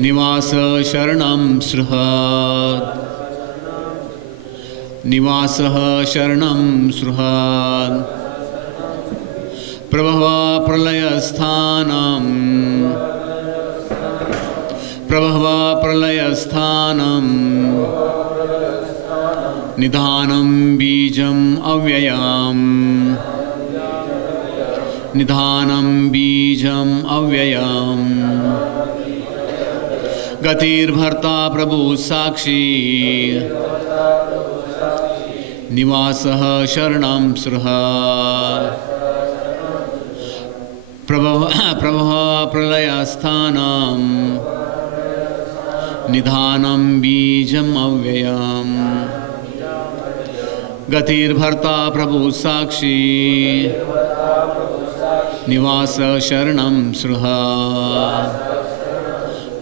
निवास शरणं सृहत् निवासः शरणं सृहत् प्रभव प्रलयस्थानम् प्रभव प्रलयस्थानम् निधानं बीजम् अव्ययम् निधानं बीजम् अव्ययम् गतिर्भर्ता प्रभु साक्षी निवासः शरणं सृहत् प्रभव प्रलयस्थानं निधानं बीजम् अव्ययम् गतिर्भर्ता प्रभु साक्षी निवास शरणं सृहत्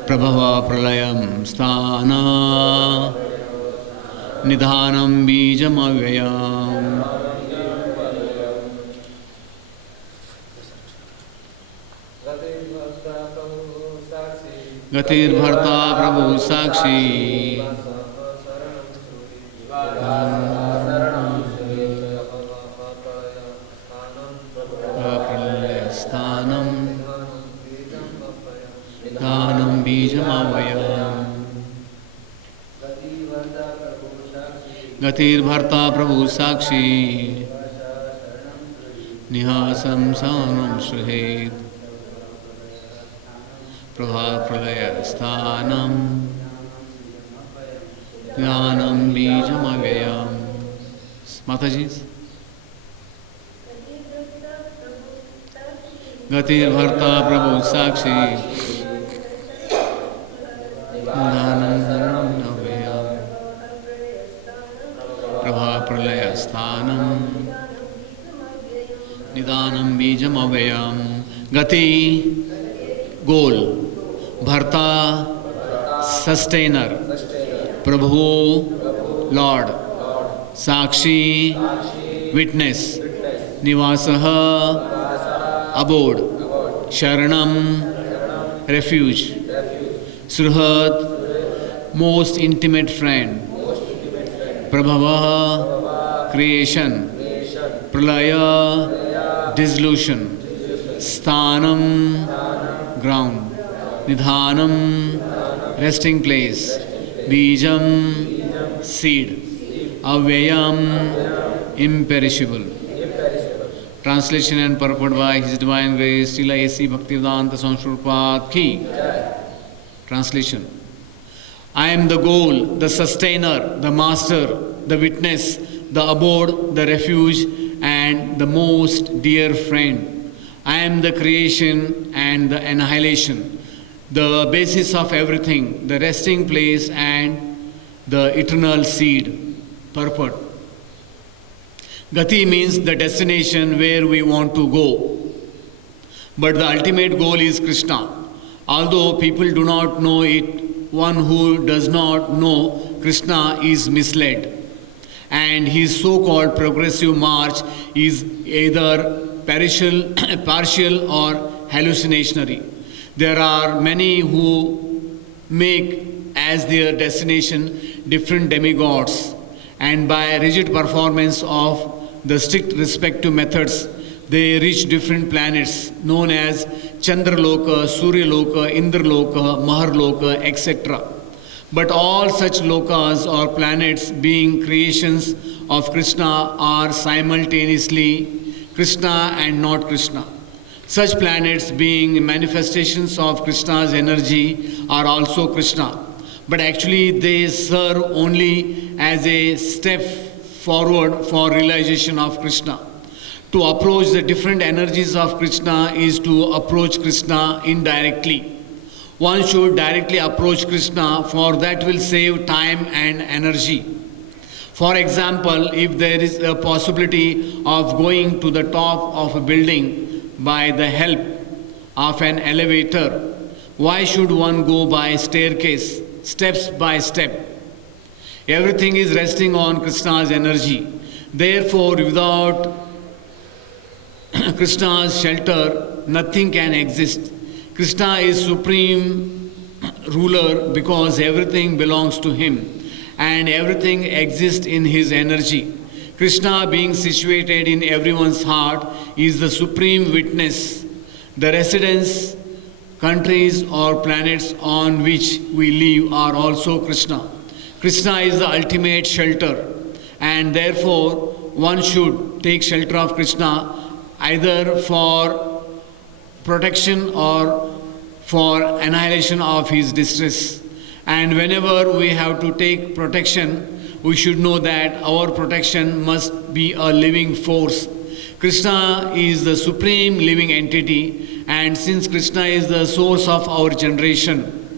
प्रभव प्रलयं स्थान निधानं बीजम् अव्ययम् गतिर्भर्ता प्रभु साक्षी प्रलयस्थानं निधानं बीजमव्ययम् गतिर्भर्ता प्रभु साक्षी निहासं सानं सृहेत् प्रलयस्थानं ज्ञानं बीजमव्ययम् माताजी गतिर्भर्ता प्रभु साक्षी निधानं अव्ययम् प्रलयस्थानं निधानं बीजमव्ययम् गति गोल भर्ता सस्टेनर प्रभु लॉर्ड साक्षी विटनेस निवासः अबोर्ड शरणं refuge सुहृद most intimate friend प्रभवः creation प्रलय dissolution स्थानं ground निधानं resting place बीजम seed अव्ययम् imperishable. Translation and purport by His Divine Grace Srila A.C. Bhaktivedanta Swami Prabhupada Ki. Translation. I am the goal, the sustainer, the master, the witness, the abode, the refuge, and the most dear friend. I am the creation and the annihilation, the basis of everything, the resting place and the eternal seed. Purport. Gati means the destination where we want to go. But the ultimate goal is Krishna. Although people do not know it, one who does not know Krishna is misled. And his so-called progressive march is either partial or hallucinatory. There are many who make as their destination different demigods, and by rigid performance of the strict respective methods, they reach different planets known as Chandraloka, Suryaloka, Indraloka, Maharloka, etc. But all such lokas or planets being creations of Krishna are simultaneously Krishna and not Krishna. Such planets being manifestations of Krishna's energy are also Krishna. But actually they serve only as a step forward for realization of Krishna. To approach the different energies of Krishna is to approach Krishna indirectly. One should directly approach Krishna, for that will save time and energy. For example, if there is a possibility of going to the top of a building by the help of an elevator, why should one go by staircase, steps by step? Everything is resting on Krishna's energy. Therefore, without Krishna's shelter, nothing can exist. Krishna is supreme ruler because everything belongs to him and everything exists in his energy. Krishna, being situated in everyone's heart, is the supreme witness. The residents, countries or planets on which we live are also Krishna. Krishna is the ultimate shelter, and therefore one should take shelter of Krishna either for protection or for annihilation of his distress. And whenever we have to take protection, we should know that our protection must be a living force. Krishna is the supreme living entity, and since Krishna is the source of our generation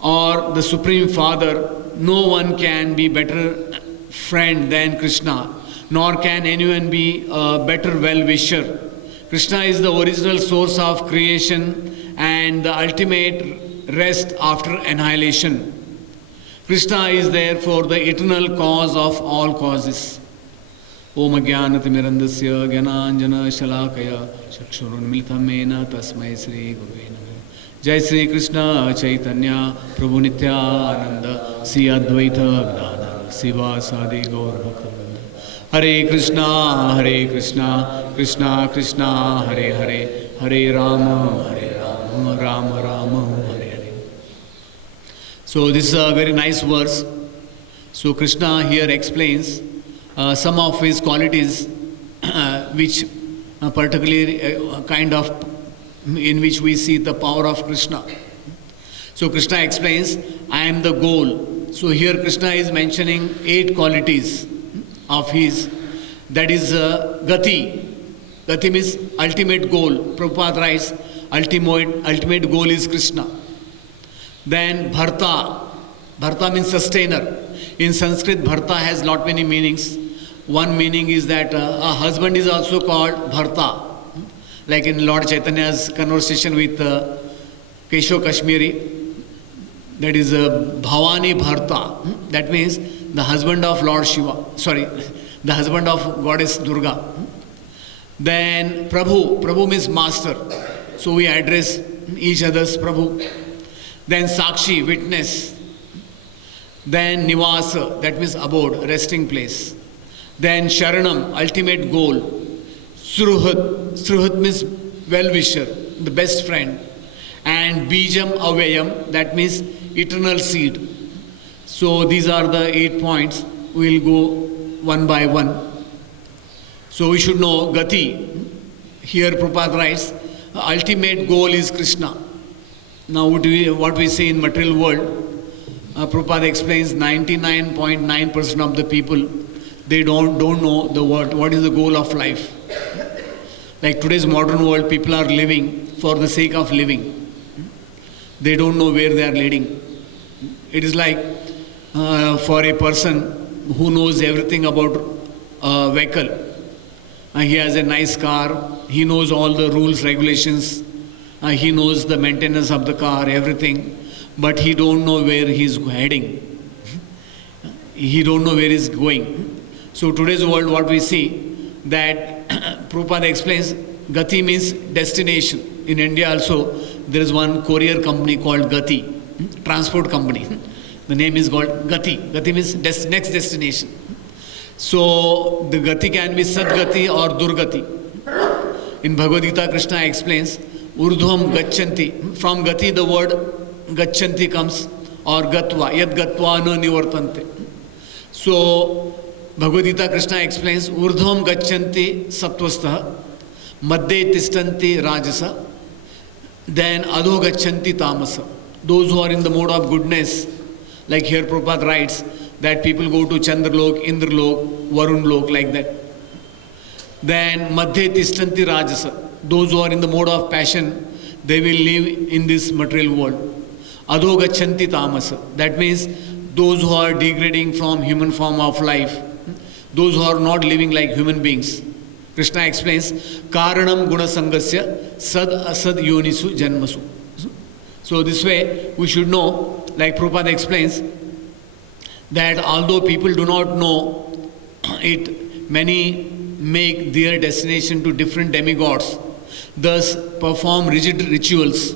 or the supreme father, no one can be better friend than Krishna, nor can anyone be a better well-wisher. Krishna is the original source of creation and the ultimate rest after annihilation. Krishna is therefore the eternal cause of all causes. Om Ajnanatimirandasya Gyananjana Shalakaya Chakshurunmilitam Mena Tasmai Sri Gurave Namah. Jai Sri Krishna Chaitanya Prabhu Nityananda Sri Advaita Gnana Siva Sadi Gaur Bhaktivinoda. Hare Krishna, Krishna Krishna, Hare Hare, Hare Rama, Rama Rama, Hare Hare. So this is a very nice verse. So Krishna here explains some of his qualities which particularly kind of in which we see the power of Krishna. So Krishna explains, I am the goal. So here Krishna is mentioning 8 qualities of his, that is Gati. Gati means ultimate goal. Prabhupada writes, ultimate goal is Krishna. Then Bharta. Bharta means sustainer. In Sanskrit, Bharta has lot many meanings. One meaning is that a husband is also called Bharta. Like in Lord Chaitanya's conversation with Kesho Kashmiri, that is Bhavani Bharta. That means the husband of Lord Shiva. Sorry, the husband of Goddess Durga. Then Prabhu. Prabhu means master. So we address each other's Prabhu. Then Sakshi, witness. Then Nivasa, that means abode, resting place. Then Sharanam, ultimate goal. Suruhat. Suruhat means well-wisher, the best friend. And Bijam Avayam, that means eternal seed. So these are the 8 points. We'll go one by one. So we should know Gati. Here Prabhupada writes, ultimate goal is Krishna. Now what we say in material world, Prabhupada explains 99.9% of the people, they don't know the word, what is the goal of life. Like today's modern world, people are living for the sake of living. They don't know where they are leading. It is like for a person who knows everything about a vehicle. He has a nice car, he knows all the rules, regulations, he knows the maintenance of the car, everything, but he don't know where he is heading. He don't know where he is going. So today's world, what we see, that Prabhupada explains, Gati means destination. In India also, there is one courier company called Gati, transport company. The name is called Gati. Gati means next destination. So the Gati can be Sadgati or Durgati. In Bhagavad Gita, Krishna explains, Urdhvam Gachanti. From Gati, the word Gachanti comes, or Gatva. Yad Gatva na nivartante. So Bhagavad Gita, Krishna explains, Urdhvam Gachanti Sattvastaha, Madhye Tishtanti Rajasa, then Adho Gachanti Tamasa. Those who are in the mode of goodness, like here Prabhupada writes, that people go to Chandralok, Indralok, Varunlok, like that. Then Madhye Tishtanti Rajasa. Those who are in the mode of passion, they will live in this material world. Adho Gachanti Tamasa. That means those who are degrading from human form of life, those who are not living like human beings. Krishna explains, Karanam Guna Sangasya Sad Asad Yonisu Janmasu. So this way we should know, like Prabhupada explains, that although people do not know it, many make their destination to different demigods, thus perform rigid rituals.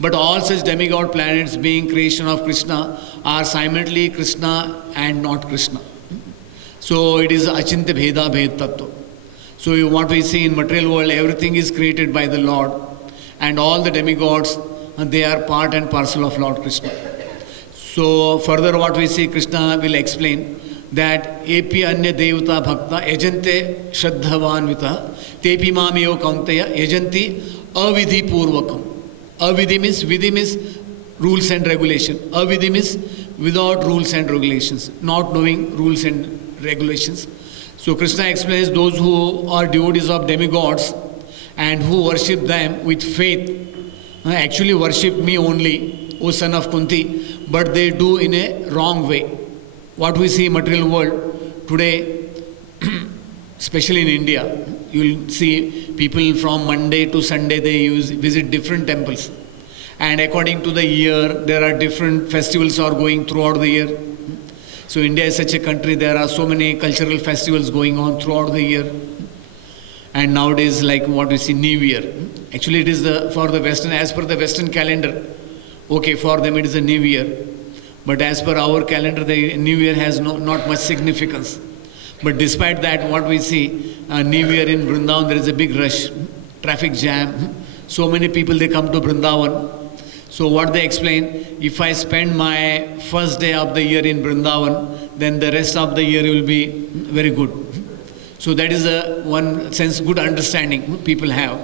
But all such demigod planets being creation of Krishna are simultaneously Krishna and not Krishna. So it is Achintya Bheda Bhed Tattva. So what we see in material world, everything is created by the Lord, and all the demigods, they are part and parcel of Lord Krishna. So further what we see, Krishna will explain that epi anya devata bhakta yajante shraddhavan vita tepi mamiyo kaunteya yajanti avidhi purvakam. Avidhi means rules and regulation. Avidhi means without rules and regulations, not knowing rules and regulations. So Krishna explains those who are devotees of demigods and who worship them with faith actually worship me only, O son of Kunti, but they do in a wrong way. What we see in material world today, especially in India, you will see people from Monday to Sunday they visit different temples, and according to the year there are different festivals are going throughout the year. So India is such a country, there are so many cultural festivals going on throughout the year. And nowadays, like what we see, New Year. Actually, it is for the Western, as per the Western calendar. Okay, for them it is a New Year. But as per our calendar, the New Year has not much significance. But despite that, what we see, New Year in Vrindavan, there is a big rush, traffic jam. So many people, they come to Vrindavan. So what they explain, if I spend my first day of the year in Vrindavan, then the rest of the year will be very good. So that is a one sense good understanding people have.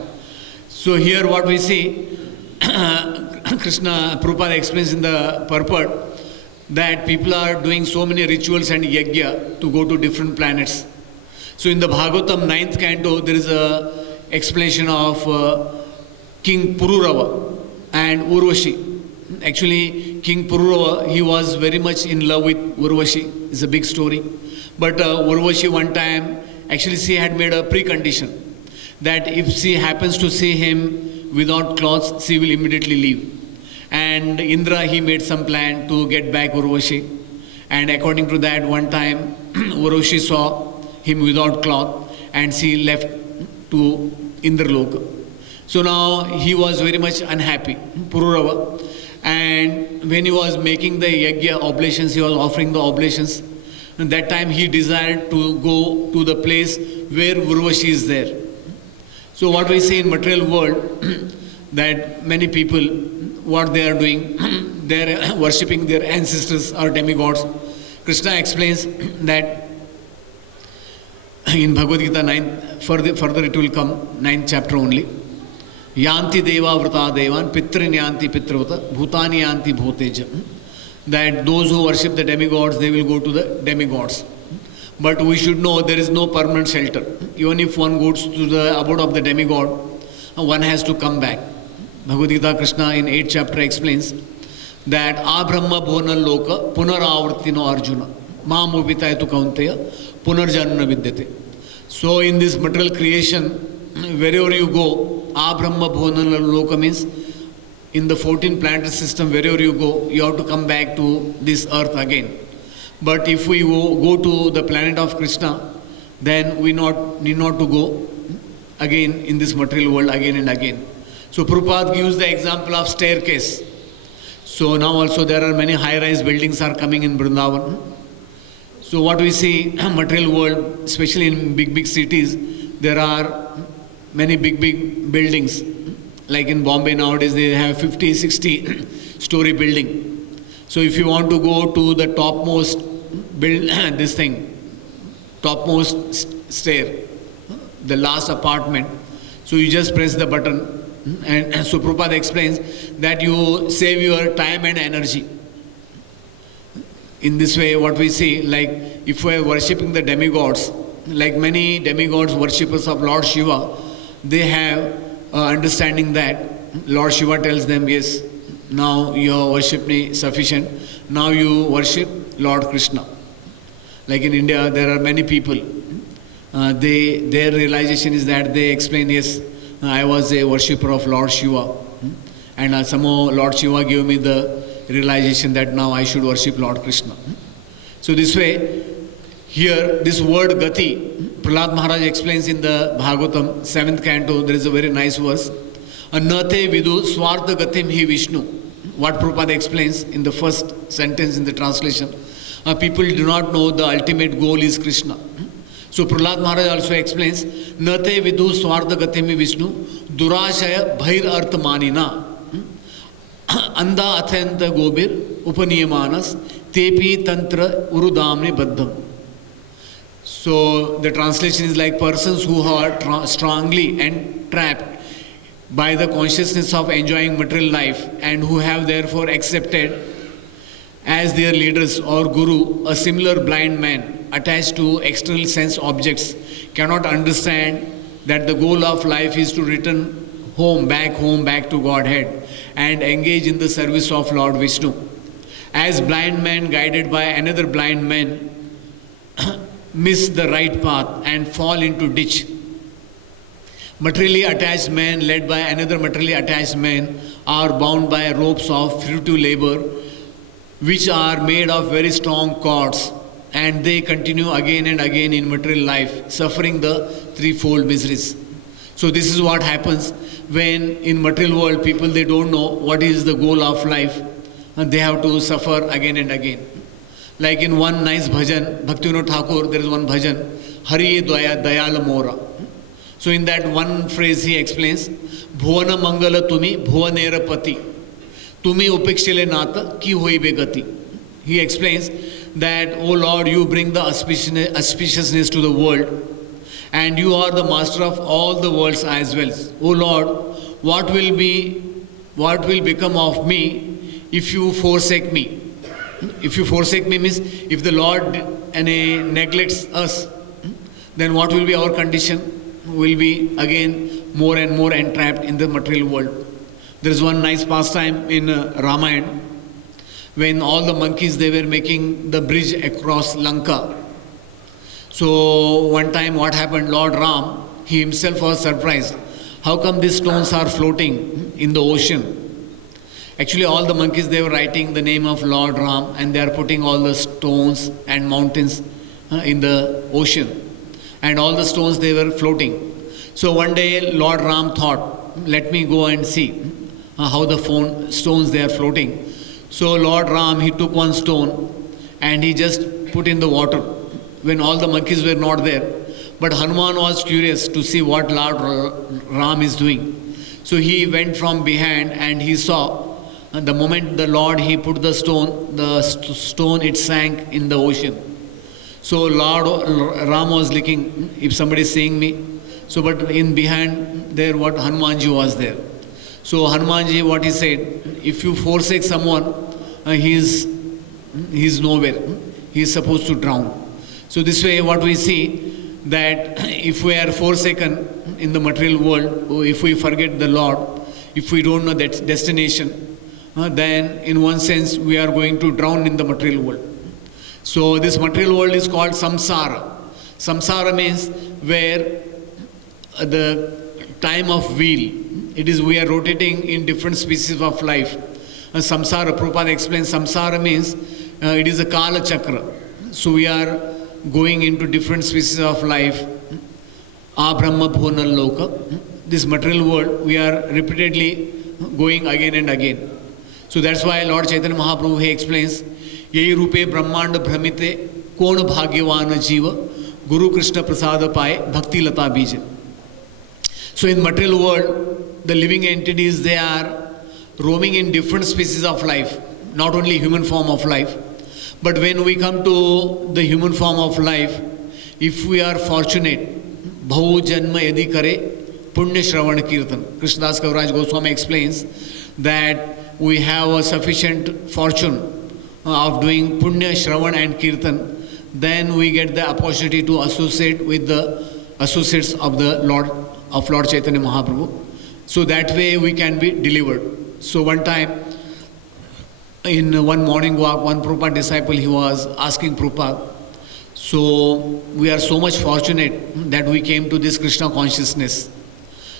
So here what we see, Krishna Prabhupada explains in the purport that people are doing so many rituals and yajna to go to different planets. So in the Bhagavatam 9th canto, there is a explanation of King Pururava and Urvashi. Actually, King Pururava, he was very much in love with Urvashi. It's a big story. But Urvashi one time, actually she had made a precondition that if she happens to see him without clothes, she will immediately leave. And Indra, he made some plan to get back Urvashi. And according to that, one time Urvashi saw him without cloth and she left to Indraloka. So now he was very much unhappy, Pururava. And when he was making the yajna oblations, he was offering the oblations. And that time he desired to go to the place where Urvashi is there. So what we see in material world, that many people, what they are doing, they are worshipping their ancestors or demigods. Krishna explains that in Bhagavad Gita 9, further it will come, 9th chapter only. Yanti deva vrata devan, pitrin yanti pitravata, bhutani yanti bhuteja. That those who worship the demigods, they will go to the demigods. But we should know there is no permanent shelter. Even if one goes to the abode of the demigod, one has to come back. Bhagavad Gita Krishna in 8th chapter explains that Abrahma bhona loka punaravartino arjuna ma mubitaitu kaunteya punarjanna vidyate. So in this material creation, wherever you go, Abrahma bhona loka means in the 14 planetary system, wherever you go, you have to come back to this earth again. But if we go to the planet of Krishna, then we need not to go again in this material world again and again. So Prabhupada gives the example of staircase. So now also there are many high-rise buildings are coming in Vrindavan. So what we see material world, especially in big cities, there are many big buildings. Like in Bombay nowadays, they have 50, 60 story building. So if you want to go to the topmost topmost stair, the last apartment, so you just press the button. And so Prabhupada explains that you save your time and energy. In this way, what we see, like if we are worshipping the demigods, like many demigods, worshippers of Lord Shiva, they have understanding that Lord Shiva tells them, yes, now your worship is sufficient. Now you worship Lord Krishna. Like in India, there are many people. Their realization is that they explain, yes, I was a worshipper of Lord Shiva. And somehow Lord Shiva gave me the realization that now I should worship Lord Krishna. So this way, here this word Gati, Prahlad Maharaj explains in the Bhagavatam 7th canto, there is a very nice verse. Nate vidu swartha gatim hi Vishnu. What Prabhupada explains in the first sentence in the translation. People do not know the ultimate goal is Krishna. So Prahlad Maharaj also explains, Nate vidu swartha gatim hi Vishnu, durashaya bhair artha manina. Anda athenta gobir upaniyamanas tepi tantra urudamne baddham. So the translation is like persons who are strongly entrapped by the consciousness of enjoying material life and who have therefore accepted as their leaders or guru a similar blind man attached to external sense objects cannot understand that the goal of life is to return home back to Godhead and engage in the service of Lord Vishnu. As blind men guided by another blind man miss the right path and fall into ditch, materially attached men led by another materially attached man are bound by ropes of fruitive labor which are made of very strong cords, and they continue again and again in material life, suffering the threefold miseries. So this is what happens when in material world people, they don't know what is the goal of life and they have to suffer again and again. Like in one nice bhajan, Bhaktivinoda Thakur, there is one bhajan, Hari Daya Dayala Mora. So in that one phrase he explains, Bhuvana Mangala Tumi Bhuvanera Pati, Tumi Upekshile Nata Ki Hoi Begati. He explains that, O Lord, you bring the auspiciousness to the world and you are the master of all the worlds as well. O Lord, what will become of me if you forsake me? If you forsake me means if the Lord neglects us, then what will be our condition? We will be again more and more entrapped in the material world. There is one nice pastime in Ramayana when all the monkeys, they were making the bridge across Lanka. So one time what happened, Lord Ram, he himself was surprised. How come these stones are floating in the ocean? Actually all the monkeys, they were writing the name of Lord Ram and they are putting all the stones and mountains in the ocean. And all the stones, they were floating. So one day Lord Ram thought, let me go and see how the stones, they are floating. So Lord Ram, he took one stone and he just put in the water when all the monkeys were not there. But Hanuman was curious to see what Lord Ram is doing. So he went from behind and he saw the moment the Lord, he put the stone, it sank in the ocean. So Lord Ram was looking, if somebody is seeing me. So but in behind there, what Hanumanji was there. So Hanumanji, what he said, if you forsake someone, he is nowhere. He is supposed to drown. So this way what we see, that if we are forsaken in the material world, if we forget the Lord, if we don't know that destination, then in one sense we are going to drown in the material world. So this material world is called samsara. Samsara means where the time of wheel, it is we are rotating in different species of life. Samsara, Prabhupada explains, samsara means it is a kala chakra. So we are going into different species of life. Abrahma bhuvanal loka. This material world, we are repeatedly going again and again. So that's why Lord Chaitanya Mahaprabhu, he explains, Yehi rupe brahmanda bhramite kon bhagyavana jiva Guru Krishna prasada paye bhakti lata bija. So in material world, the living entities, they are roaming in different species of life, not only human form of life. But when we come to the human form of life, if we are fortunate, bhau janma yadi kare punya shravan kirtan. Krishnadas Kaviraj Goswami explains that we have a sufficient fortune of doing punya shravan and kirtan, then we get the opportunity to associate with the associates of the Lord Chaitanya Mahaprabhu. So that way we can be delivered. So one time in one morning walk, one Prabhupada disciple, he was asking Prabhupada, so we are so much fortunate that we came to this Krishna consciousness.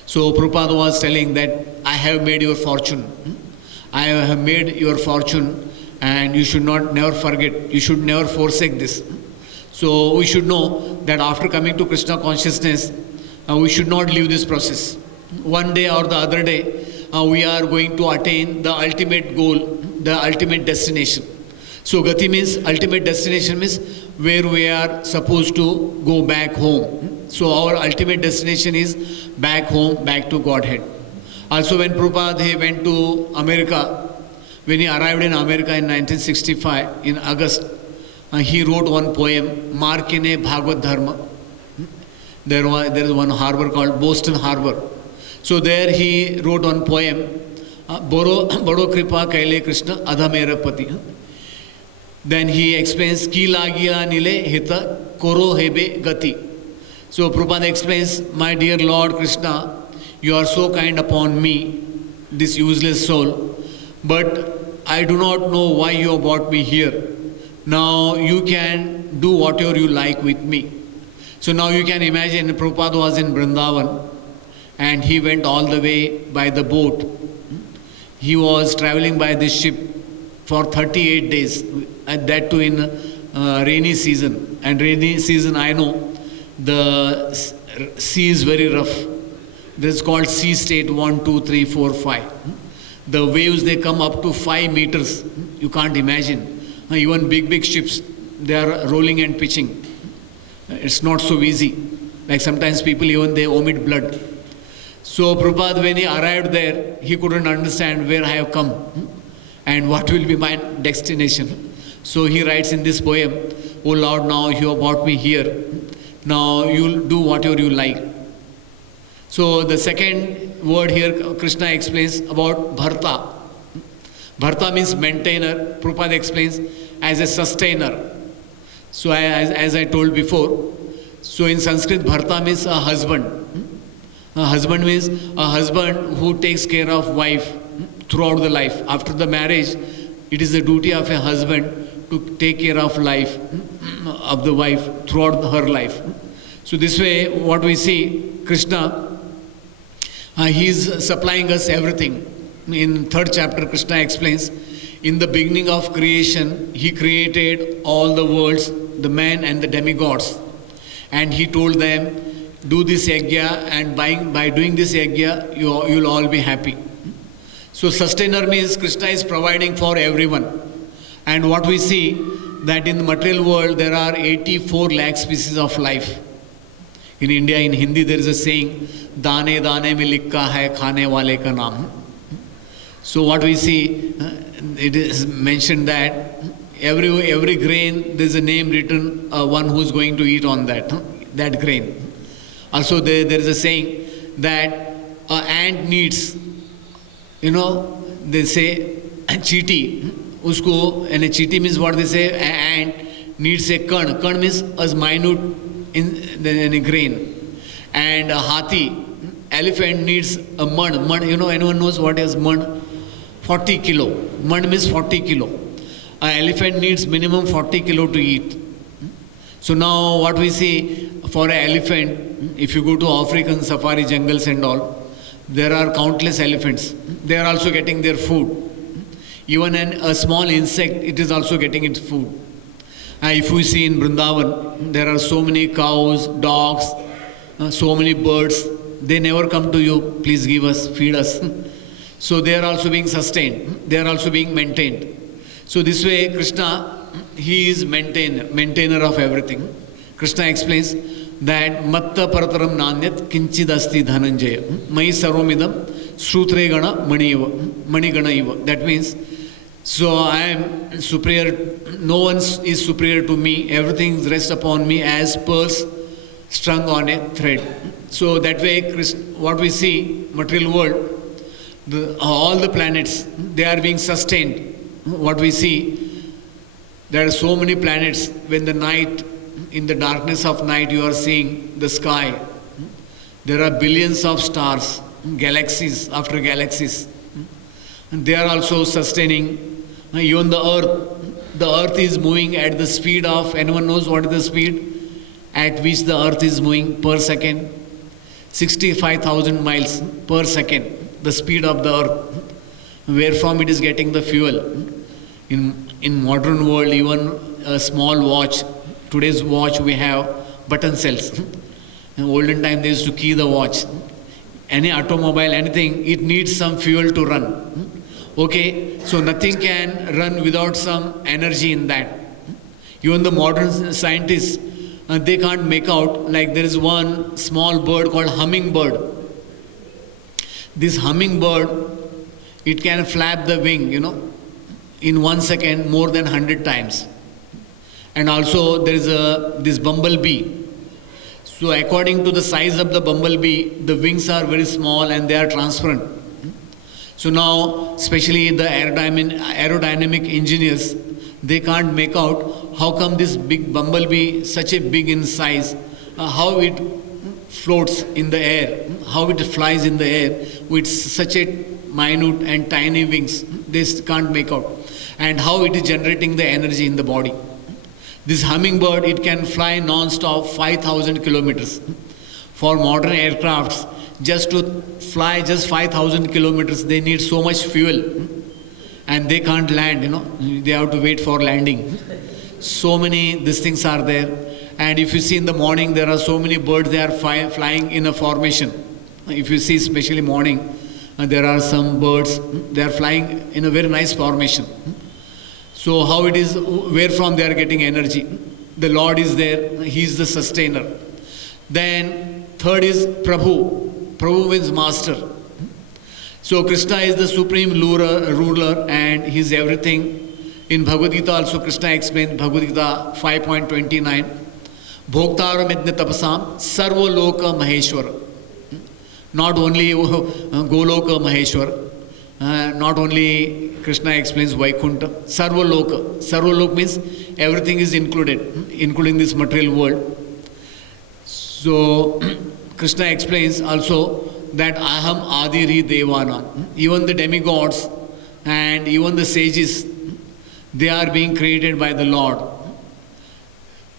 So Prabhupada was telling that I have made your fortune. I have made your fortune and you should never forget, you should never forsake this. So we should know that after coming to Krishna consciousness, we should not leave this process. One day or the other day, we are going to attain the ultimate goal, the ultimate destination. So Gati means ultimate destination, means where we are supposed to go back home. So our ultimate destination is back home, back to Godhead. Also when Prabhupada he went to America, when he arrived in America in 1965, in August, he wrote one poem, Markine Bhagavad Dharma. There is one harbor called Boston Harbor. So there he wrote one poem, Bado Kripa Kaile Krishna Adhamera Pati. Then he explains, Ki Lagia Nile Hita Koro Hebe Gati. So Prabhupada explains, my dear Lord Krishna, you are so kind upon me, this useless soul, but I do not know why you have brought me here. Now you can do whatever you like with me. So now you can imagine Prabhupada was in Vrindavan and he went all the way by the boat. He was traveling by this ship for 38 days, and that too in rainy season. And rainy season, I know, the sea is very rough. This is called sea state 1, 2, 3, 4, 5. The waves, they come up to 5 meters. You can't imagine. Even big ships, they are rolling and pitching. It's not so easy. Like sometimes people even they omit blood. So Prabhupada, when he arrived there, he couldn't understand where I have come and what will be my destination. So he writes in this poem, Oh Lord, now you have brought me here. Now you'll do whatever you like. So the second word here, Krishna explains about Bharta. Bharta means maintainer. Prabhupada explains as a sustainer. So as I told before, so in Sanskrit, Bharta means a husband. A husband means a husband who takes care of wife throughout the life. After the marriage, it is the duty of a husband to take care of life, of the wife throughout her life. So this way, what we see, Krishna, he is supplying us everything. In 3rd chapter, Krishna explains, in the beginning of creation, he created all the worlds, the man and the demigods. And he told them, do this yajna, and by doing this yajna, you'll all be happy. So sustainer means Krishna is providing for everyone. And what we see, that in the material world, there are 84 lakh species of life. In India, in Hindi, there is a saying, Dane dane mein likha hai khane wale ka naam. So what we see, it is mentioned that every grain, there is a name written, one who is going to eat on that grain. Also there is a saying that an ant needs, they say, cheeti, usko, and a cheeti means what they say, an ant needs a karn. Karn means as minute in a grain. And a hathi, elephant needs a mud. Mud, anyone knows what is mud? 40 kilo. Mud means 40 kilo. An elephant needs minimum 40 kilo to eat. So now what we see, for an elephant, if you go to African safari jungles and all, there are countless elephants. They are also getting their food. Even a small insect, it is also getting its food. If we see in Vrindavan, there are so many cows, dogs, so many birds. They never come to you, please give us, feed us. So they are also being sustained. They are also being maintained. So this way, Krishna, he is maintainer of everything. Krishna explains that Matta Parataram Nanyat Kinchid Asti Dhananjaya Mai Sarvamidam Srutre Gana Mani Gana Iva. That means, so I am superior, no one is superior to me, everything rests upon me as pearls strung on a thread. So that way, what we see, material world, all the planets, they are being sustained. What we see, there are so many planets. When the night, in the darkness of night, you are seeing the sky. There are billions of stars, galaxies after galaxies. And they are also sustaining. Even the earth is moving at the speed of, anyone knows what is the speed at which the earth is moving per second? 65,000 miles per second, the speed of the earth, where from it is getting the fuel. In modern world, even a small watch, today's watch we have button cells. In olden time they used to key the watch. any automobile, anything, it needs some fuel to run. Okay, so nothing can run without some energy in that. Even the modern scientists, they can't make out, like there is one small bird called hummingbird. This hummingbird, it can flap the wing, in 1 second more than 100 times. And also there is this bumblebee. So according to the size of the bumblebee, the wings are very small and they are transparent. So now, especially the aerodynamic engineers, they can't make out how come this big bumblebee, such a big in size, how it floats in the air, how it flies in the air with such a minute and tiny wings. They can't make out. And how it is generating the energy in the body. This hummingbird, it can fly non-stop 5,000 kilometers. For modern aircrafts, just to fly just 5,000 kilometers, they need so much fuel. And they can't land, They have to wait for landing. So many these things are there. And if you see in the morning, there are so many birds, they are flying in a formation. If you see, especially morning, there are some birds, they are flying in a very nice formation. So how it is, where from they are getting energy? The Lord is there, He is the sustainer. Then third is Prabhu. Prabhu means master. So Krishna is the supreme ruler and He is everything. In Bhagavad Gita also Krishna explained, Bhagavad Gita 5.29, Bhoktaram Yajna Tapasam Sarva Loka Maheshwara. Not only Goloka Maheshwara, not only Krishna explains Vaikuntha, Sarva Loka. Sarva Loka means everything is included, including this material world. So Krishna explains also that Aham Adiri Devana. Even the demigods and even the sages, they are being created by the Lord.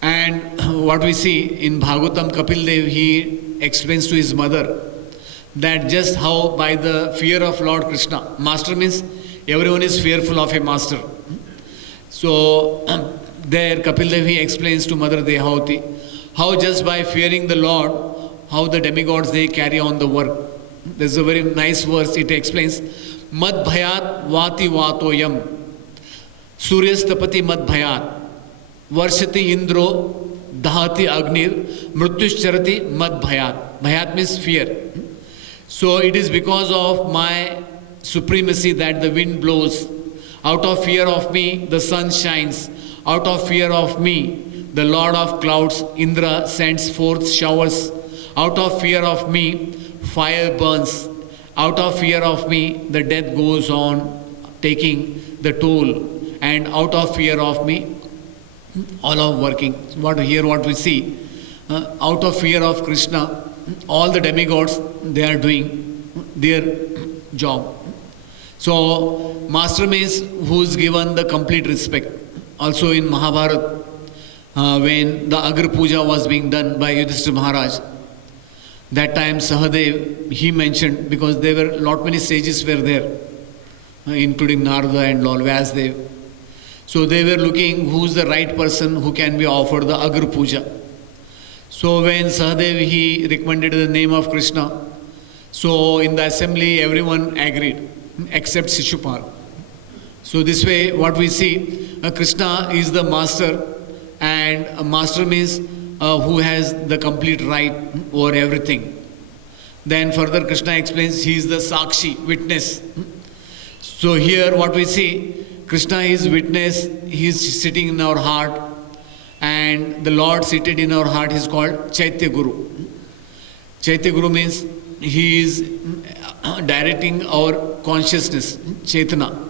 And what we see in Bhagavatam, Kapil Dev, he explains to his mother that just how by the fear of Lord Krishna, master means everyone is fearful of a master. So there Kapil Dev, he explains to Mother Dehavati how just by fearing the Lord, how the demigods, they carry on the work. There's a very nice verse, it explains, Mad Bhayat Vati Vatoyam Suryastapati Mad Bhayat Varshati Indro Dahati Agnir Mrityuscharati Mad Bhayat. Bhayat means fear. So it is because of my supremacy that the wind blows. Out of fear of me, the sun shines. Out of fear of me, the Lord of clouds, Indra, sends forth showers. Out of fear of me, fire burns. Out of fear of me, the death goes on taking the toll. And out of fear of me, all are working. What we see, out of fear of Krishna, all the demigods, they are doing their job. So master means who is given the complete respect. Also in Mahabharata, when the Agra Puja was being done by Yudhishthira Maharaj, that time Sahadev, he mentioned, because there were lot many sages were there, including Narada and Lord Vyasdev. So they were looking who's the right person who can be offered the Agra Puja. So when Sahadev, he recommended the name of Krishna, so in the assembly everyone agreed except Shishupal. So this way what we see, Krishna is the master, and a master means who has the complete right over everything. Then further Krishna explains he is the Sakshi, witness. So here what we see, Krishna is witness, he is sitting in our heart, and the Lord seated in our heart is called Chaitya Guru. Chaitya Guru means he is directing our consciousness, Chaitana.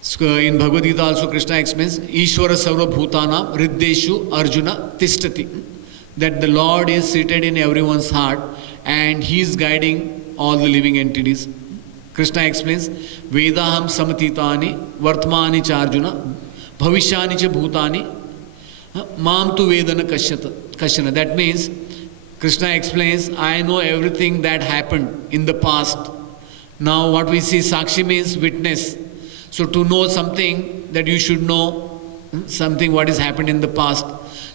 So in Bhagavad Gita also Krishna explains, Ishvara Sarva Bhutana Riddeshu Arjuna Tishtati. That the Lord is seated in everyone's heart and he is guiding all the living entities. Krishna explains, Vedaham Samatitani Vartmani Charjuna Bhavishyani Cha Bhutani Mam tu Vedana Kashyana. That means Krishna explains, I know everything that happened in the past. Now what we see, Sakshi means witness. So to know something, that you should know something what has happened in the past.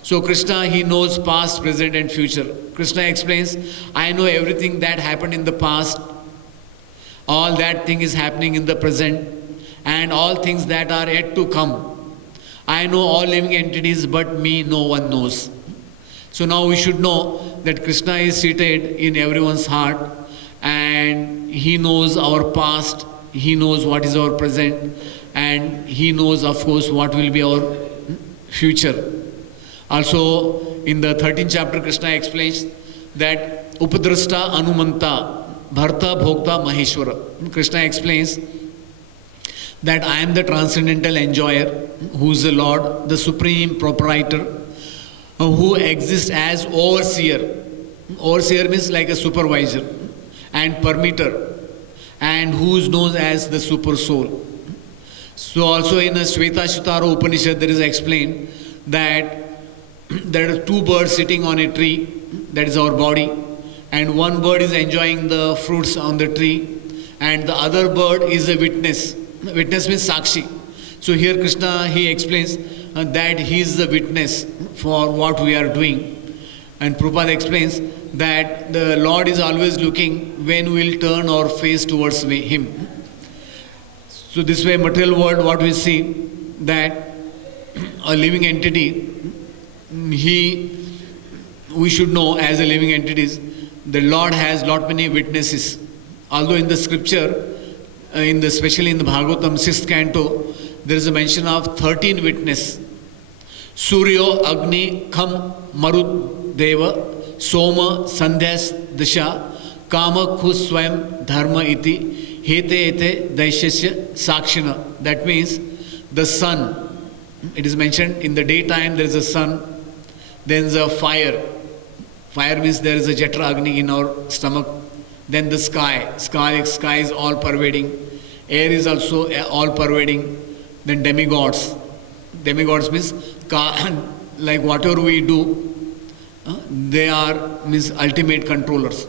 So Krishna, he knows past, present and future. Krishna explains, I know everything that happened in the past, all that thing is happening in the present, and all things that are yet to come. I know all living entities, but me no one knows. So now we should know that Krishna is seated in everyone's heart, and he knows our past, he knows what is our present, and he knows, of course, what will be our future. Also, in the 13th chapter, Krishna explains that Upadrashta Anumanta Bharta Bhokta Maheshwara. Krishna explains that I am the transcendental enjoyer, who is the Lord, the supreme proprietor, who exists as overseer. Overseer means like a supervisor, and permitter, and who is known as the super soul. So also in the Shvetashvatara Upanishad there is explained that there are two birds sitting on a tree, that is our body, and one bird is enjoying the fruits on the tree, and the other bird is a witness. Witness means Sakshi. So here Krishna, he explains that he is the witness for what we are doing. And Prabhupada explains that the Lord is always looking when we will turn our face towards him. So this way, material world, what we see, that a living entity, we should know as a living entities, the Lord has lot many witnesses. Although in the scripture, especially in the Bhagavatam 6th canto, there is a mention of 13 witnesses. Suryo Agni Kham Marud Deva Soma Sandhyas Dasha Kama Khus Swayam Dharma Iti Hete Ete Daishasya Sakshina. That means the sun. It is mentioned in the daytime there is a sun, then there is a fire. Fire means there is a Jatra Agni in our stomach. Then the sky. Sky is all pervading. Air is also all pervading. Then demigods. Demigods means like whatever we do, they are means ultimate controllers.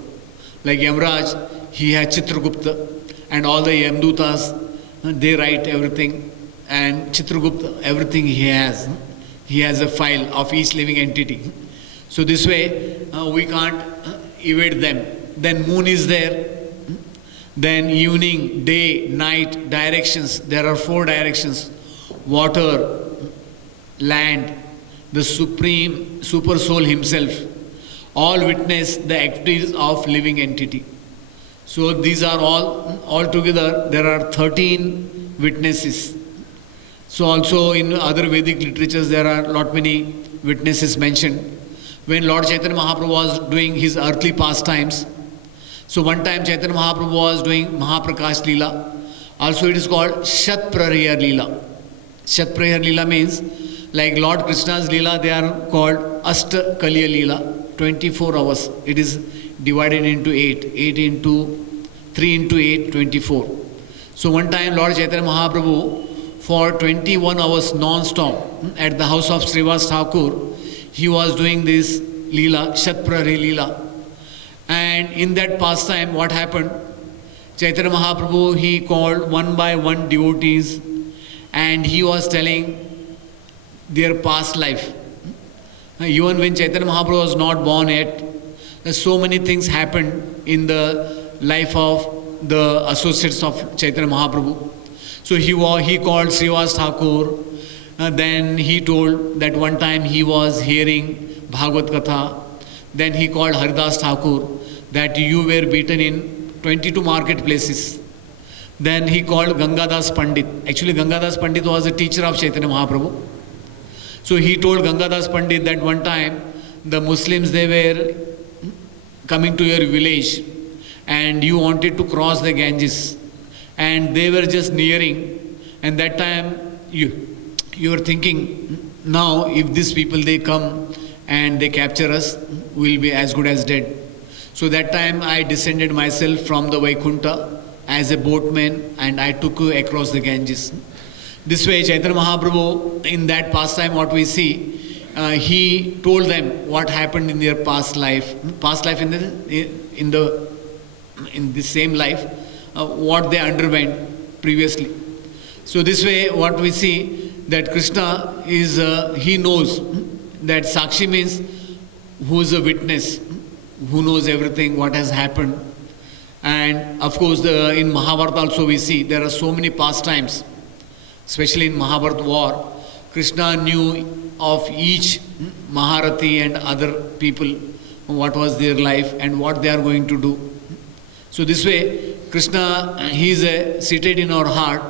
Like Yamraj, he has Chitragupta, and all the Yamdutas, they write everything, and Chitragupta, everything he has. He has a file of each living entity. So this way, we can't evade them. Then moon is there. Then evening, day, night, directions. There are 4 directions. Water, land, the supreme super soul himself. All witness the activities of living entity. So these are all together there are 13 witnesses. So also in other Vedic literatures there are lot many witnesses mentioned. When Lord Chaitanya Mahaprabhu was doing his earthly pastimes, so one time Chaitanya Mahaprabhu was doing Mahaprakash Leela. Also it is called Shat Prahar Leela. Shat Prahar Leela means like Lord Krishna's Leela, they are called Ashta Kaliya Leela, 24 hours. It is divided into 8 into 3 into 8, 24. So one time Lord Chaitanya Mahaprabhu for 21 hours non-stop at the house of Srivas Thakur, he was doing this Leela, Shat Prahar Leela. And in that pastime, what happened? Chaitanya Mahaprabhu, he called one by one devotees, and he was telling their past life. Even when Chaitanya Mahaprabhu was not born yet, so many things happened in the life of the associates of Chaitanya Mahaprabhu. So he called Srivas Thakur. Then he told that one time he was hearing Bhagavad Katha. Then he called Haridas Thakur, that you were beaten in 22 marketplaces. Then he called Gangadas Pandit. Actually, Gangadas Pandit was a teacher of Chaitanya Mahaprabhu. So he told Gangadas Pandit that one time the Muslims, they were coming to your village and you wanted to cross the Ganges, and they were just nearing, and that time you were thinking, now if these people they come and they capture us, we'll be as good as dead. So that time I descended myself from the Vaikunta as a boatman, and I took you across the Ganges. This way Chaitanya Mahaprabhu, in that pastime what we see, he told them what happened in their past life in this same life, what they underwent previously. So this way what we see, that Krishna is, he knows That Sakshi means who is a witness, who knows everything, what has happened. And of course, in Mahabharata also we see there are so many pastimes, especially in Mahabharata war. Krishna knew of each Maharati and other people, what was their life and what they are going to do. So this way, Krishna, he is seated in our heart,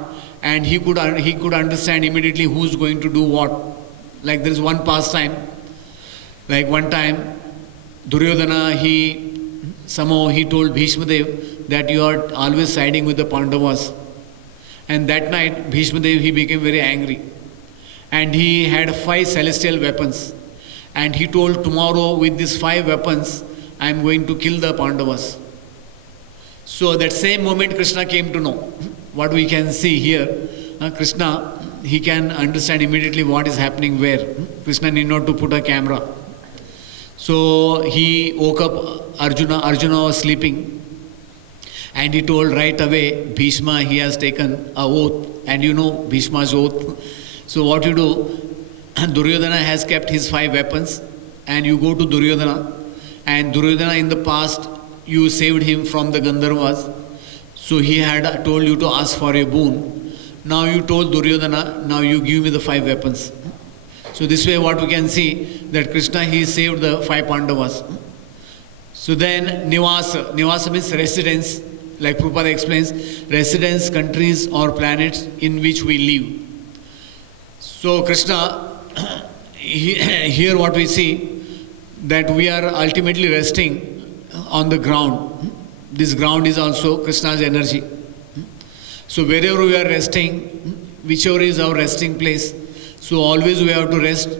and he could understand immediately who's going to do what. Like there is one pastime, like one time, Duryodhana, somehow he told Bhishma Dev that you are always siding with the Pandavas. And that night, Bhishma Dev, he became very angry. And he had 5 celestial weapons. And he told, tomorrow with these 5 weapons, I am going to kill the Pandavas. So that same moment Krishna came to know. What we can see here, Krishna, he can understand immediately what is happening where. Krishna need not to put a camera. So he woke up Arjuna. Arjuna was sleeping. And he told right away, Bhishma, he has taken a oath. And you know Bhishma's oath. So what you do, Duryodhana has kept his 5 weapons. And you go to Duryodhana. And Duryodhana in the past, you saved him from the Gandharvas. So he had told you to ask for a boon. Now you told Duryodhana, now you give me the 5 weapons. So this way what we can see, that Krishna, he saved the 5 Pandavas. So then Nivasa. Nivasa means residence. Like Prabhupada explains, residence, countries or planets in which we live. So Krishna, here what we see, that we are ultimately resting on the ground. This ground is also Krishna's energy. So wherever we are resting, whichever is our resting place, so always we have to rest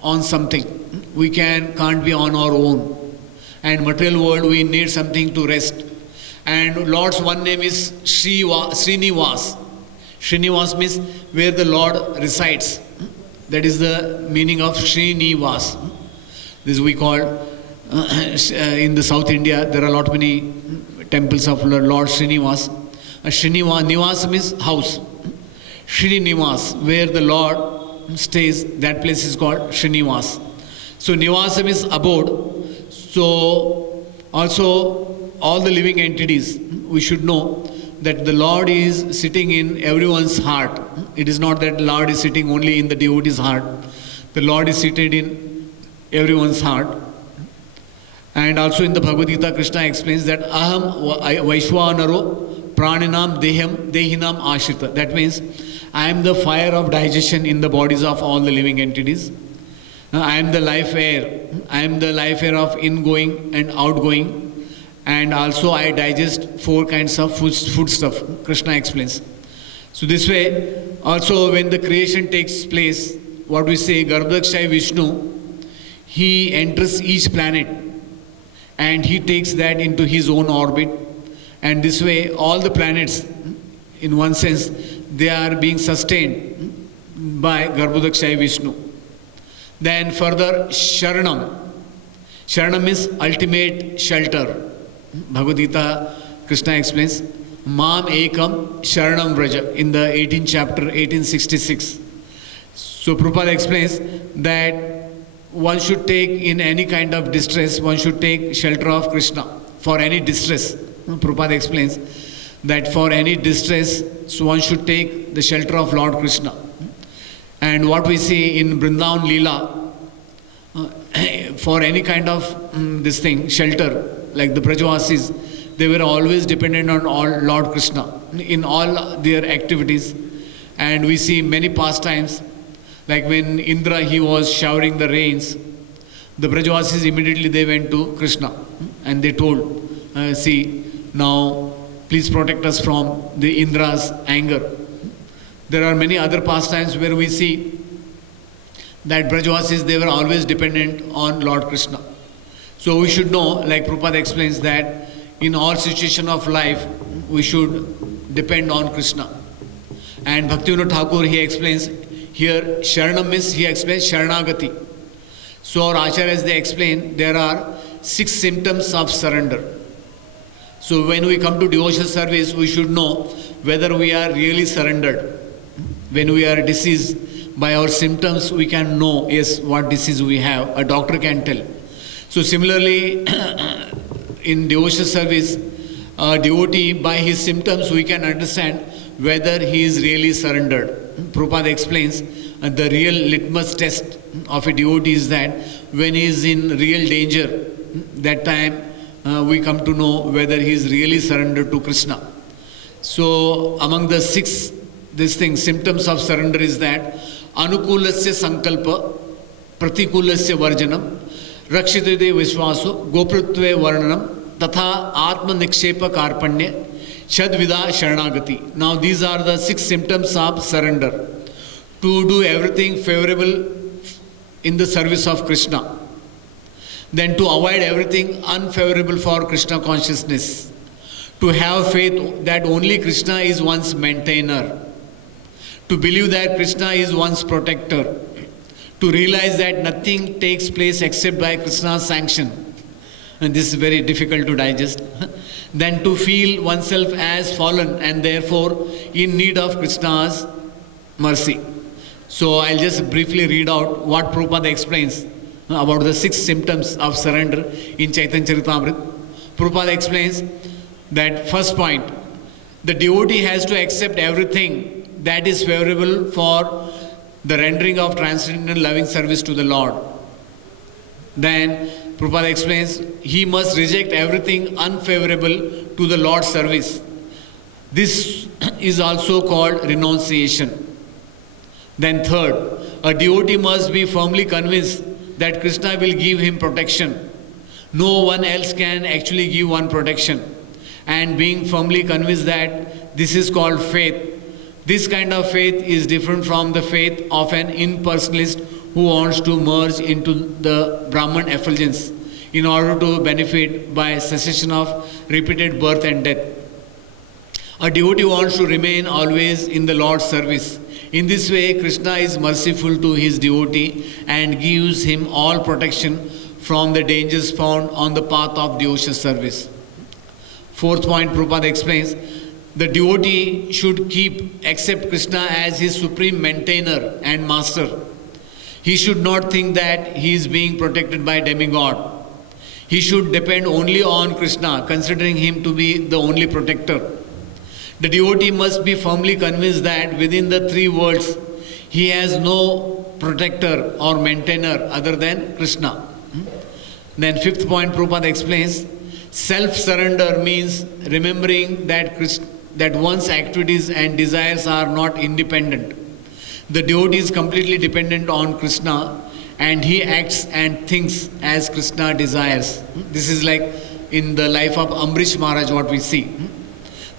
on something. We can't be on our own. And material world, we need something to rest. And Lord's one name is Srinivas. Srinivas means where the Lord resides. That is the meaning of Srinivas. This we call, in the South India, there are a lot many temples of Lord Srinivas. Nivas means house. Srinivas, where the Lord stays, that place is called Srinivas. So Nivasa means abode. So also all the living entities, we should know that the Lord is sitting in everyone's heart. It is not that the Lord is sitting only in the devotee's heart. The Lord is seated in everyone's heart. And also in the Bhagavad Gita, Krishna explains that Aham Vaishwanaro Praninam Dehinam Ashrita. That means I am the fire of digestion in the bodies of all the living entities. I am the life air. I am the life air of ingoing and outgoing. And also I digest 4 kinds of food stuff. Krishna explains. So this way, also when the creation takes place, what we say, Garbhadakshay Vishnu, he enters each planet and he takes that into his own orbit. And this way, all the planets, in one sense, they are being sustained by Garbhadakshay Vishnu. Then further, Sharanam. Sharanam means ultimate shelter. Bhagavad Gita, Krishna explains, Mam Ekam Sharanam Vraja in the 18th chapter, 1866. So Prabhupada explains that one should take in any kind of distress, one should take shelter of Krishna for any distress. Prabhupada explains that for any distress, so one should take the shelter of Lord Krishna. And what we see in Vrindavan Leela, for any kind of shelter, like the Brajavasis, they were always dependent on Lord Krishna in all their activities. And we see many pastimes, like when Indra, he was showering the rains, the Brajavasis immediately they went to Krishna and they told, see, now please protect us from the Indra's anger. There are many other pastimes where we see that Brajavasis, they were always dependent on Lord Krishna. So we should know, like Prabhupada explains, that in all situations of life, we should depend on Krishna. And Bhaktivinoda Thakur, he explains here, Sharanam means, he explains Sharanagati. So our Acharyas, they explain, there are 6 symptoms of surrender. So when we come to devotional service, we should know whether we are really surrendered. When we are deceased, by our symptoms we can know, yes, what disease we have. A doctor can tell. So similarly, in devotional service, a devotee, by his symptoms we can understand whether he is really surrendered. Prabhupada explains the real litmus test of a devotee is that when he is in real danger, that time we come to know whether he is really surrendered to Krishna. So among the 6 symptoms of surrender is that anukulasya sankalpa, pratikulasya varjanam, rakshitade vishwaso, gopritve varnanam, tatha atma nikshepa karpanya, shadvida sharanagati. Now these are the 6 symptoms of surrender. To do everything favorable in the service of Krishna. Then to avoid everything unfavorable for Krishna consciousness. To have faith that only Krishna is one's maintainer. To believe that Krishna is one's protector. To realize that nothing takes place except by Krishna's sanction. And this is very difficult to digest. Then to feel oneself as fallen and therefore in need of Krishna's mercy. So I'll just briefly read out what Prabhupada explains about the 6 symptoms of surrender in Chaitanya Charitamrita. Prabhupada explains that first point, the devotee has to accept everything that is favorable for the rendering of transcendental loving service to the Lord. Then Prabhupada explains he must reject everything unfavorable to the Lord's service. This is also called renunciation. Then third, a devotee must be firmly convinced that Krishna will give him protection. No one else can actually give one protection. And being firmly convinced that this is called faith. This kind of faith is different from the faith of an impersonalist who wants to merge into the Brahman effulgence in order to benefit by cessation of repeated birth and death. A devotee wants to remain always in the Lord's service. In this way, Krishna is merciful to his devotee and gives him all protection from the dangers found on the path of devotional service. Fourth point, Prabhupada explains, the devotee should accept Krishna as his supreme maintainer and master. He should not think that he is being protected by demigod. He should depend only on Krishna, considering him to be the only protector. The devotee must be firmly convinced that within the 3 worlds, he has no protector or maintainer other than Krishna. Then fifth point, Prabhupada explains, self-surrender means remembering that one's activities and desires are not independent. The devotee is completely dependent on Krishna and he acts and thinks as Krishna desires. This is like in the life of Amrish Maharaj what we see.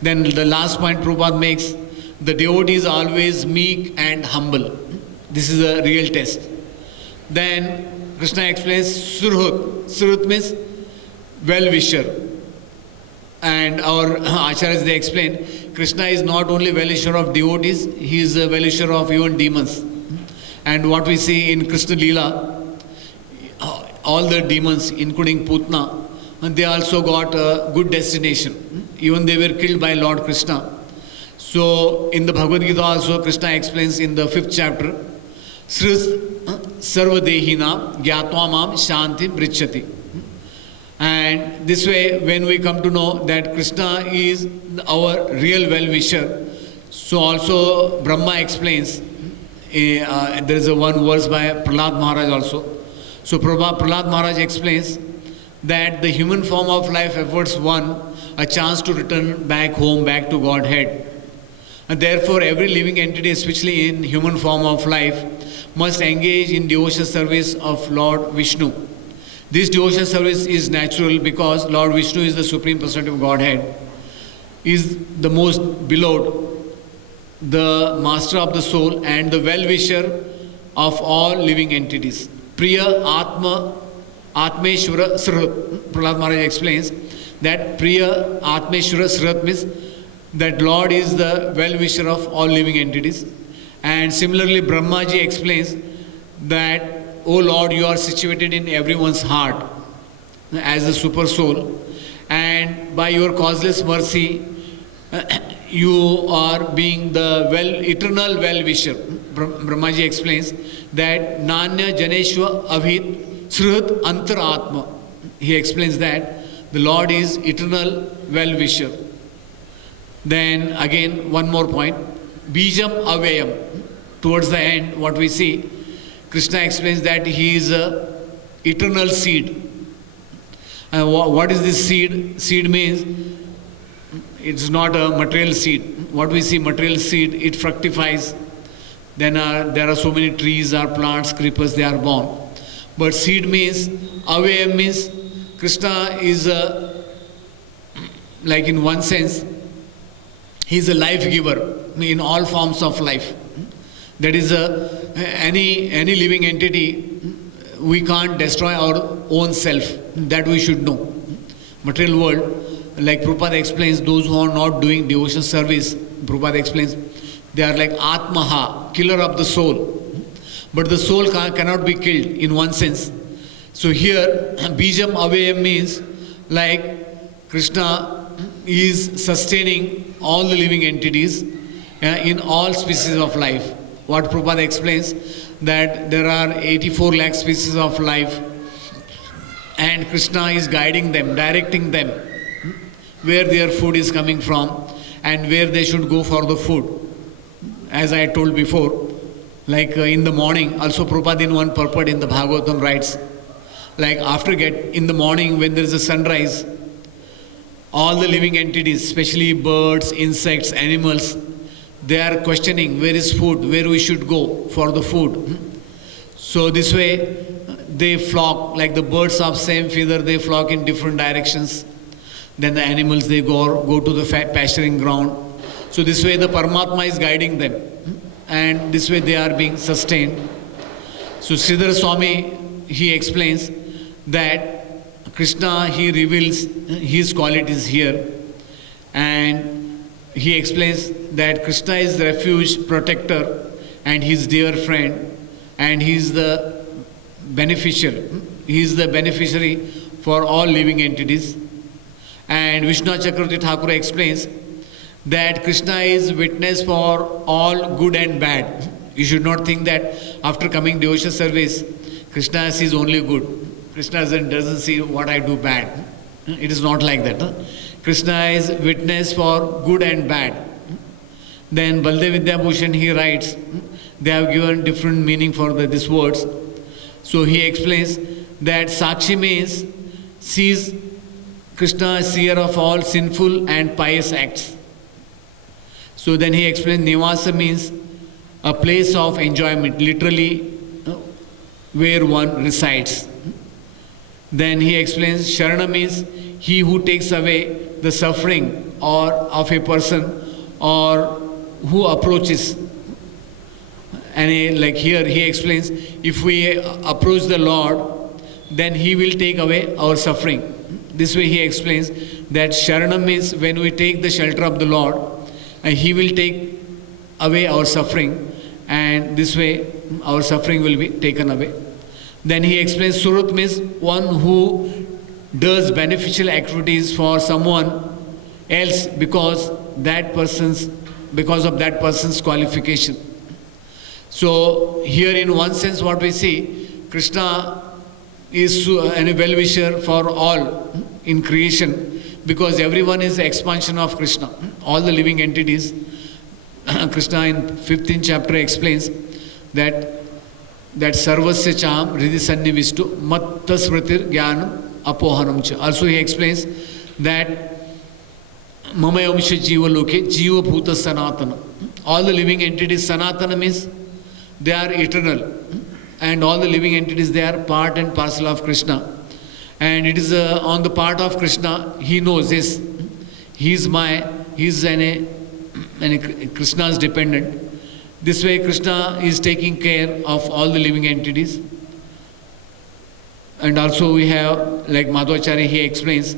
Then the last point Prabhupada makes, the devotee is always meek and humble. This is a real test. Then Krishna explains Surhut. Surhut means well-wisher. And our acharyas, they explain, Krishna is not only well-wisher of devotees, he is a well-wisher of even demons. And what we see in Krishna Leela, all the demons, including Putna, and they also got a good destination. Even they were killed by Lord Krishna. So in the Bhagavad Gita also, Krishna explains in the 5th chapter, Sris Sarvadehina Gyatva Mam Shanti Brichati. And this way, when we come to know that Krishna is our real well-wisher, so also Brahma explains, there is a one verse by Prahlad Maharaj also. So Prahlad Maharaj explains that the human form of life affords one a chance to return back home, back to Godhead. And therefore, every living entity, especially in human form of life, must engage in devotional service of Lord Vishnu. This devotional service is natural because Lord Vishnu is the Supreme Personality of Godhead, is the most beloved, the master of the soul and the well-wisher of all living entities. Priya Atmeshwara Srihat. Prahlad Maharaj explains that Priya Atmeshwara Srihat means that Lord is the well-wisher of all living entities. And similarly, Brahmaji explains that, O Lord, you are situated in everyone's heart as the super soul, and by your causeless mercy, you are being the eternal well-wisher. Brahmaji explains that Nanya Janeshwa Avit Sruhat Antaratma. He explains that the Lord is eternal well-wisher. Then again, one more point, Bijam Avayam. Towards the end, what we see, Krishna explains that he is a eternal seed. And what is this seed? Seed means it's not a material seed. What we see, material seed, it fructifies. Then there are so many trees or plants, creepers, they are born. But seed means, Avayam means, Krishna is like in one sense, he is a life giver in all forms of life. That is any living entity, we can't destroy our own self. That we should know. Material world, like Prabhupada explains, those who are not doing devotion service, Prabhupada explains, they are like Atmaha, killer of the soul. But the soul cannot be killed in one sense. So here, Bijam Avayam means like Krishna is sustaining all the living entities in all species of life. What Prabhupada explains, that there are 84 lakh species of life and Krishna is guiding them, directing them where their food is coming from and where they should go for the food. As I told before, like in the morning, also Prabhupada in one purport in the Bhagavatam writes, like in the morning when there is a sunrise, all the living entities, especially birds, insects, animals, they are questioning where is food, where we should go for the food. So this way they flock, like the birds of same feather, they flock in different directions. Then the animals, they go to the pasturing ground. So this way the Paramatma is guiding them. And this way they are being sustained. So Sridhar Swami, he explains that Krishna, he reveals his qualities here. And he explains that Krishna is the refuge, protector, and his dear friend, and he is the beneficiary. He is the beneficiary for all living entities. And Vishnu Chakravarti Thakur explains that Krishna is witness for all good and bad. You should not think that after coming devotion service, Krishna sees only good. Krishna doesn't see what I do bad. It is not like that. Krishna is witness for good and bad. Then Baldev Vidyabhushan, he writes, they have given different meaning for these words. So he explains that Sakshi means sees Krishna, seer of all sinful and pious acts. So then he explains Nivasa means a place of enjoyment, literally where one resides. Then he explains Sharana means he who takes away the suffering or of a person or who approaches. And like here he explains, if we approach the Lord, then he will take away our suffering. This way he explains that Sharanam means when we take the shelter of the Lord, he will take away our suffering, and this way our suffering will be taken away. Then he explains Surut means one who does beneficial activities for someone else because of that person's qualification. So here in one sense what we see, Krishna is a well-wisher for all in creation because everyone is the expansion of Krishna. All the living entities, Krishna in 15th chapter explains that sarvasya cham hridhi sannivistu matta smritir jnanam apohanam cha. Also he explains that mamayamsha jiva loke jiva bhuta sanatana. All the living entities, sanatana means they are eternal, and all the living entities, they are part and parcel of Krishna. And it is on the part of Krishna, he knows this. He is Krishna's dependent. This way Krishna is taking care of all the living entities. And also we have, like Madhvacharya, he explains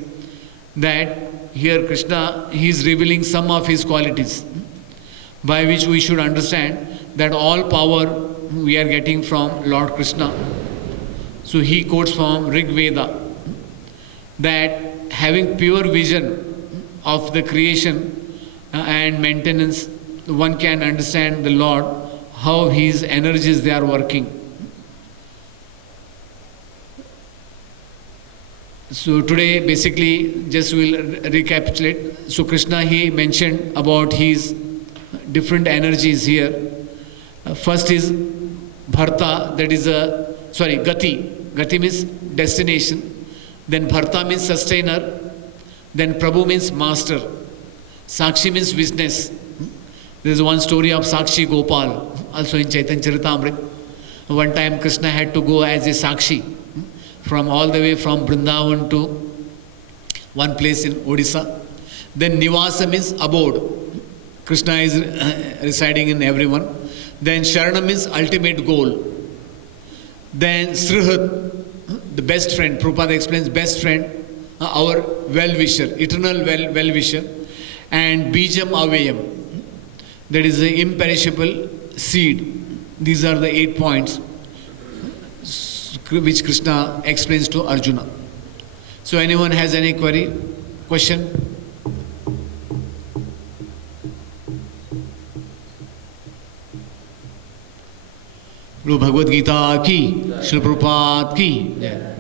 that here Krishna, he is revealing some of his qualities by which we should understand that all power we are getting from Lord Krishna. So he quotes from Rig Veda that having pure vision of the creation and maintenance, one can understand the Lord, how his energies they are working. So today basically just we'll recapitulate. So Krishna, he mentioned about his different energies here. First is Bharta, that is Gati. Gati means destination. Then Bharta means sustainer. Then Prabhu means master. Sakshi means witness. There is one story of Sakshi Gopal, also in Chaitanya Charitamrita. One time Krishna had to go as a Sakshi from all the way from Vrindavan to one place in Odisha. Then Nivasa means abode. Krishna is residing in everyone. Then Sharana means ultimate goal. Then Srihat, the best friend. Prabhupada explains best friend, our well-wisher, eternal well-wisher. And Bijam Avayam, that is the imperishable seed. These are the 8 points which Krishna explains to Arjuna. So anyone has any query, question? Bhagavad Gita ki, Srila Prabhupada ki.